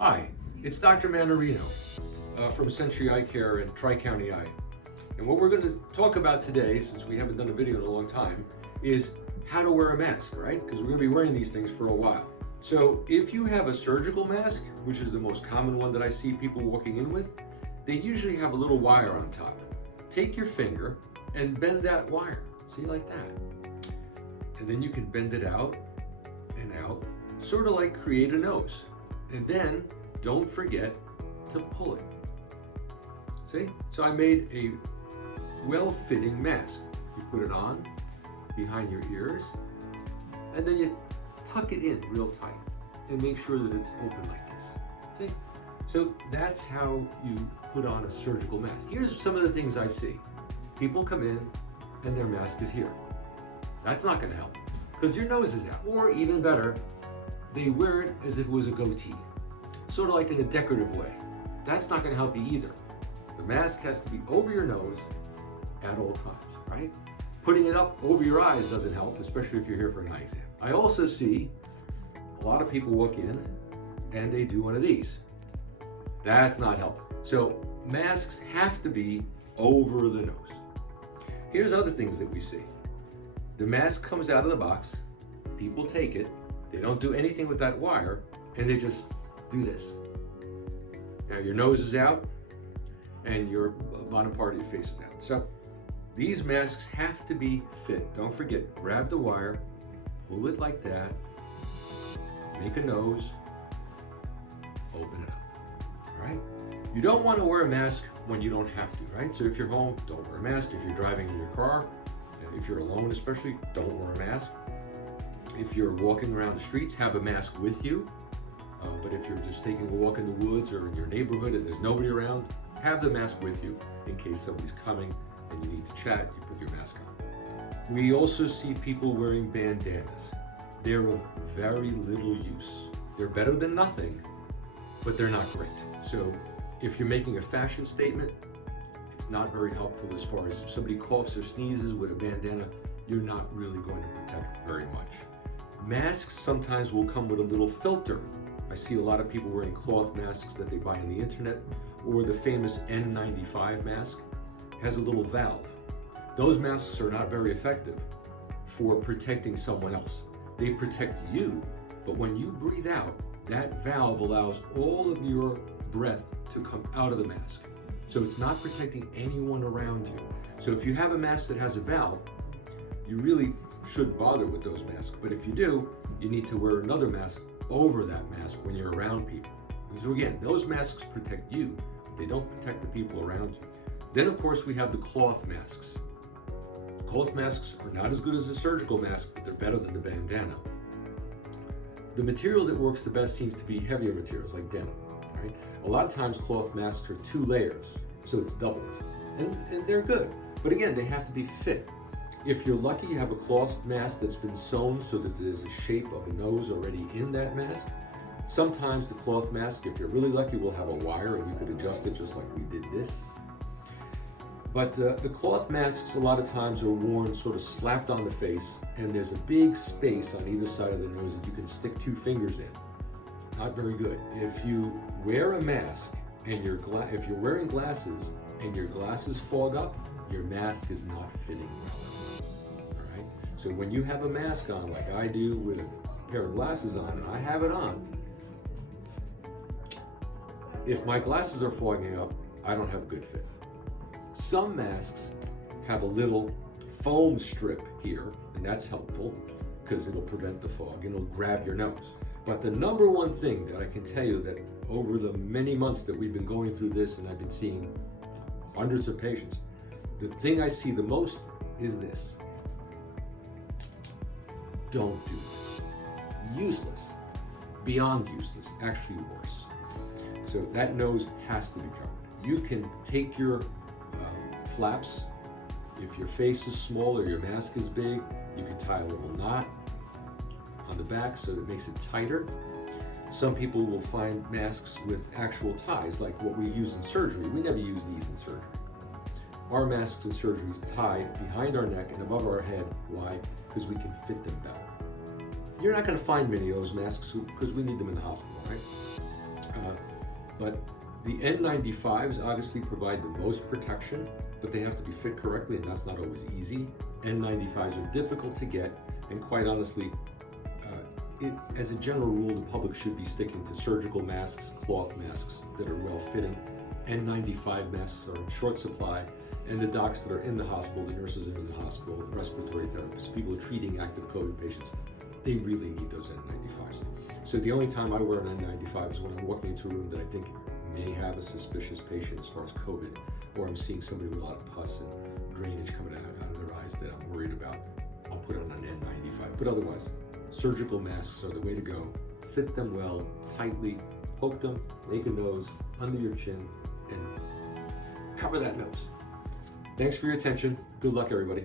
Hi, it's Dr. Mannarino from Century Eye Care and Tri-County Eye. And what we're going to talk about today, since we haven't done a video in a long time, is how to wear a mask, right? Because we're going to be wearing these things for a while. So if you have a surgical mask, which is the most common one that I see people walking in with, they usually have a little wire on top. Take your finger and bend that wire, see, like that. And then you can bend it out and out, sort of like create a nose. And then don't forget to pull it. See? So I made a well-fitting mask. You put it on behind your ears, and then you tuck it in real tight and make sure that it's open like this. See? So that's how you put on a surgical mask. Here's some of the things I see. People come in and their mask is here. That's not going to help because your nose is out. Or even better, they wear it as if it was a goatee, sort of like in a decorative way. That's not going to help you either. The mask has to be over your nose at all times, right? Putting it up over your eyes doesn't help, especially if you're here for an eye exam. I also see a lot of people walk in and they do one of these. That's not helpful. So masks have to be over the nose. Here's other things that we see. The mask comes out of the box, people take it, they don't do anything with that wire, and they just do this. Now your nose is out and your bottom part of your face is out. So these masks have to be fit. Don't forget, grab the wire, pull it like that, make a nose, open it up, all right? You don't want to wear a mask when you don't have to, right? So if you're home, don't wear a mask. If you're driving in your car, if you're alone especially, don't wear a mask. If you're walking around the streets, have a mask with you. But if you're just taking a walk in the woods or in your neighborhood and there's nobody around, have the mask with you in case somebody's coming and you need to chat, you put your mask on. We also see people wearing bandanas. They're of very little use. They're better than nothing, but they're not great. So if you're making a fashion statement, it's not very helpful as far as if somebody coughs or sneezes with a bandana, you're not really going to protect very much. Masks sometimes will come with a little filter. I see a lot of people wearing cloth masks that they buy on the internet, or the famous N95 mask has a little valve. Those masks are not very effective for protecting someone else. They protect you, but when you breathe out, that valve allows all of your breath to come out of the mask. So it's not protecting anyone around you. So if you have a mask that has a valve, you really shouldn't bother with those masks. But if you do, you need to wear another mask over that mask when you're around people. So again, those masks protect you, they don't protect the people around you. Then of course we have the cloth masks. Cloth masks are not as good as the surgical mask, but they're better than the bandana. The material that works the best seems to be heavier materials like denim, right? A lot of times cloth masks are 2 layers, so it's doubled, and they're good. But again, they have to be fit. If you're lucky, you have a cloth mask that's been sewn so that there's a shape of a nose already in that mask. Sometimes the cloth mask, if you're really lucky, will have a wire and you could adjust it just like we did this. But the cloth masks a lot of times are worn sort of slapped on the face, and there's a big space on either side of the nose that you can stick 2 fingers in. Not very good. If you wear a mask and if you're wearing glasses and your glasses fog up, your mask is not fitting well. All right? So when you have a mask on, like I do with a pair of glasses on, and I have it on, if my glasses are fogging up, I don't have a good fit. Some masks have a little foam strip here, and that's helpful because it'll prevent the fog and it'll grab your nose. But the number one thing that I can tell you that over the many months that we've been going through this, and I've been seeing hundreds of patients, the thing I see the most is this. Don't do it. Useless. Beyond useless. Actually worse. So that nose has to be covered. You can take your flaps. If your face is small or your mask is big, you can tie a little knot on the back so it makes it tighter. Some people will find masks with actual ties, like what we use in surgery. We never use these in surgery. Our masks in surgery tie behind our neck and above our head. Why? Because we can fit them better. You're not going to find many of those masks because we need them in the hospital, right? But the N95s obviously provide the most protection, but they have to be fit correctly, and that's not always easy. N95s are difficult to get, and quite honestly, as a general rule, the public should be sticking to surgical masks, cloth masks that are well-fitting. N95 masks are in short supply, and the docs that are in the hospital, the nurses that are in the hospital, the respiratory therapists, people treating active COVID patients, they really need those N95s. So the only time I wear an N95 is when I'm walking into a room that I think may have a suspicious patient as far as COVID, or I'm seeing somebody with a lot of pus and drainage coming out of their eyes that I'm worried about. I'll put on an N95. But otherwise, surgical masks are the way to go. Fit them well, tightly, poke them, make a nose under your chin, and cover that nose. Thanks for your attention. Good luck, everybody.